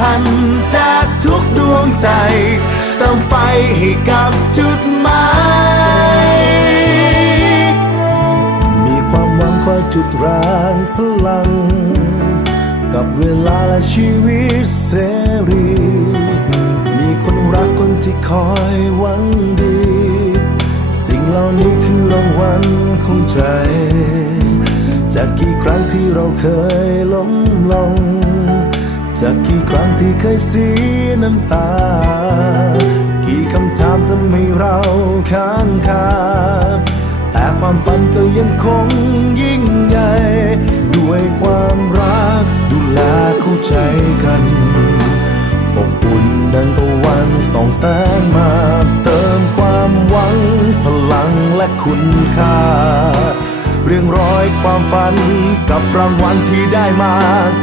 พันจากทุกดวงใจ เติมไฟให้กับจุดหมายมีความหวังคอยจุดแรงพลัง กับเวลาและชีวิตเสรี มีคนรักคนที่คอยหวังดี สิ่งเหล่านี้คือรางวัลของใจ จากกี่ครั้งที่เราเคยล้มลง จากกี่ครั้งที่เคยเสียน้ำตา กี่คำถามทำให้เราค้างคา แต่ความฝันก็ยังคงยิ่งใหญ่ ด้วยความรักดูแลเข้าใจกันอบอุ่นดังตะวันส่องแสงมาเติมความหวัง พลังและคุณค่า เรียงร้อยความฝันกับรางวัลที่ได้มา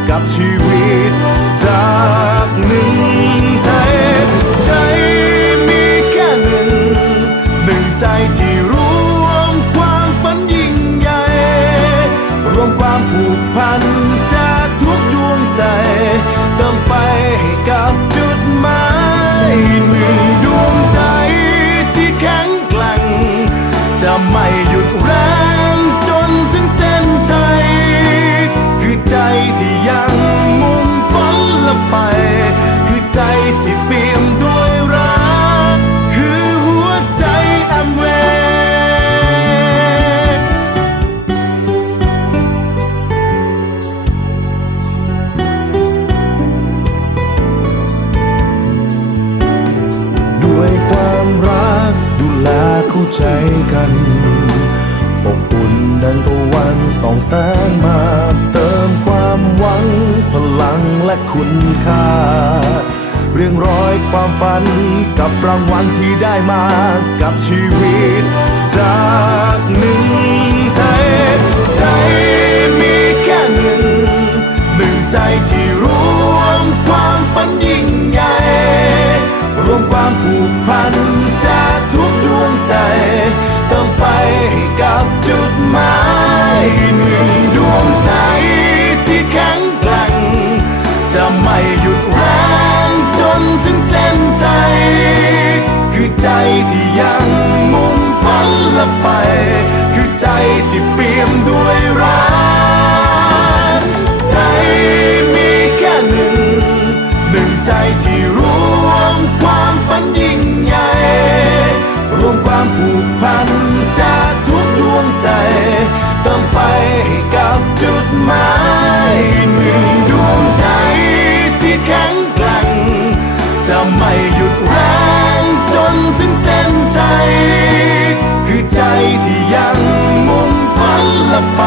กับชีวิต ใจที่รวมความฝันยิ่งใหญ่ รวมความผูกพันจากทุกดวงใจ เติมไฟให้กับจุดหมายหนึ่งดวงใจที่แข็งแกร่งจะไม่หยุดแรงจนถึงเส้นชัยคือใจที่ยังมุ่งฝันและไฟ คือใจที่เปี่ แสงมาเติมความหวัง พลังและคุณค่า เรียงร้อยความฝันกับรางวัลที่ได้มากับชีวิต จากหนึ่งใจ ใจมีแค่หนึ่ง หนึ่งใจที่รวมความฝันยิ่งใหญ่รวมความผูกพันจากทุกดวงใจ เติมไฟให้กับจุดหมาย ไม้หนึ่งดวงใจที่แข็งกร่งจะไม่หยุดแรงจนถึงเส้นใจ คือใจที่ยังมุ่งฝันและฝัน